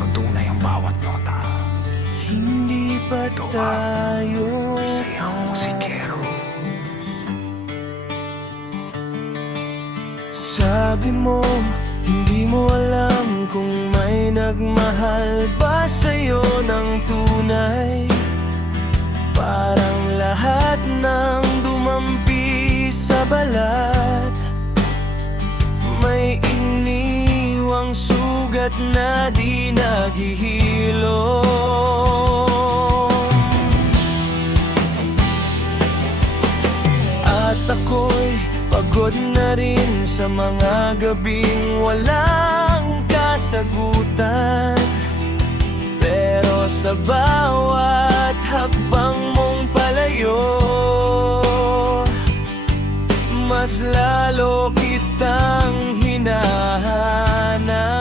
patunay ang bawat nota. Hindi pa Ito tayo ang isayang musikero. Sabi mo, hindi mo alam kung may nagmahal ba sa'yo ng tunay. Parang lahat ng dumampi sa balat may iniwang sugat na di naghihilom. At ako'y pagod na rin sa mga gabing walang kasagutan. Pero sa bawat hakbang mong palayo, mas lalo kitang hinahanap.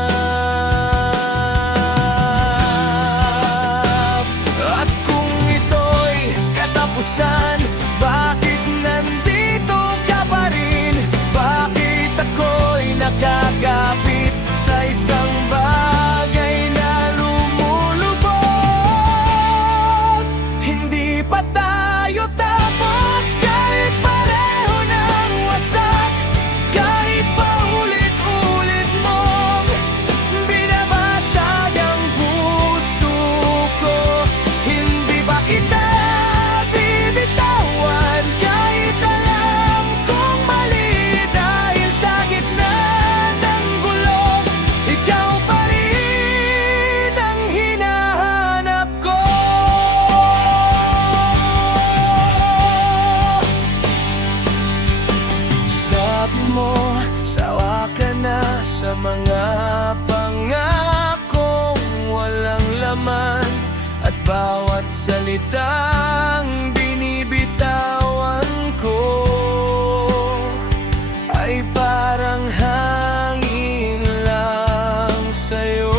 At kung ito'y katapusan, bakit nandito ka pa rin? Bakit ako'y nakakapit sa isang bagay na lumulubog? Hindi pa tayo tapos kahit pareho ng wasak, kahit paulit-ulit mong binabasag ang puso ko. Hindi ba kita bibitawan kahit alam kong mali? Dahil sa gitna ng gulo, ikaw pa rin ang hinahanap ko. Sabi mo, sawa ka na sa mga pangakong walang laman, at bawat salitang binibitawan ko ay parang hangin lang sa'yo.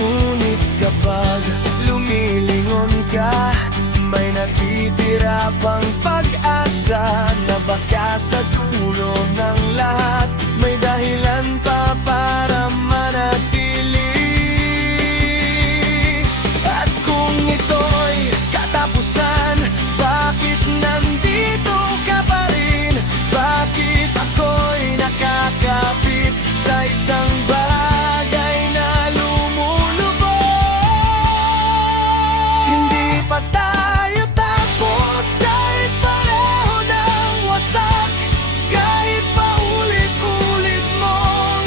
Ngunit kapag lumilingon ka, may natitira pang pag-asa na baka sa dulo ng lahat may dahilan pa para manatili. At kung ito'y katapusan, bakit nandito ka pa rin? Bakit ako'y nakakapit sa isang bagay na lumulubog? Hindi pa tayo tapos kahit pareho ng wasak, kahit paulit-ulit mong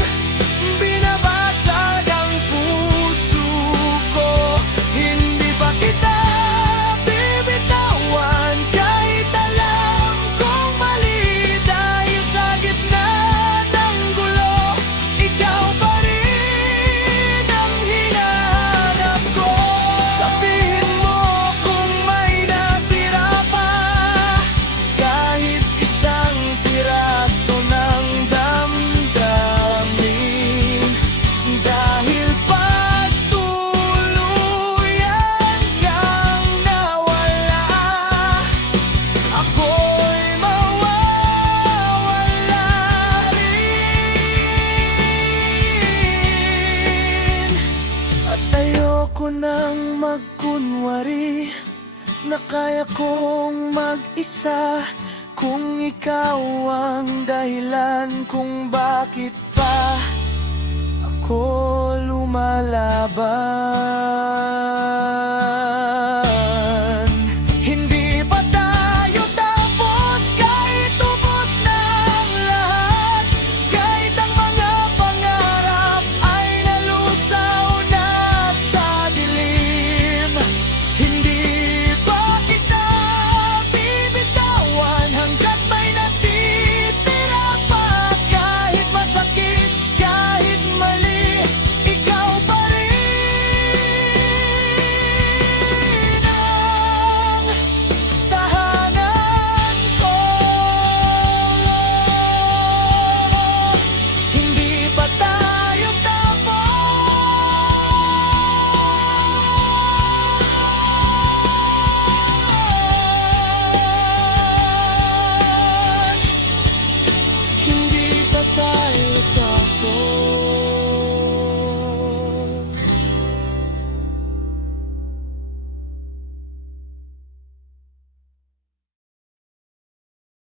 binabasag ang puso ko. Hindi pa kita bibitawan kahit alam kong mali. Dahil sa gitna ng gulo, ikaw pa rin ang hinahanap ko. Sabihin mo kung may natira pa, kahit isang piraso ng damdamin. Dahil pag tuluyan kang nawala, ako'y mawawala rin. At ayoko nang magkunwari na kaya kong mag-isa, kung ikaw ang dahilan kung bakit pa ako lumalaban.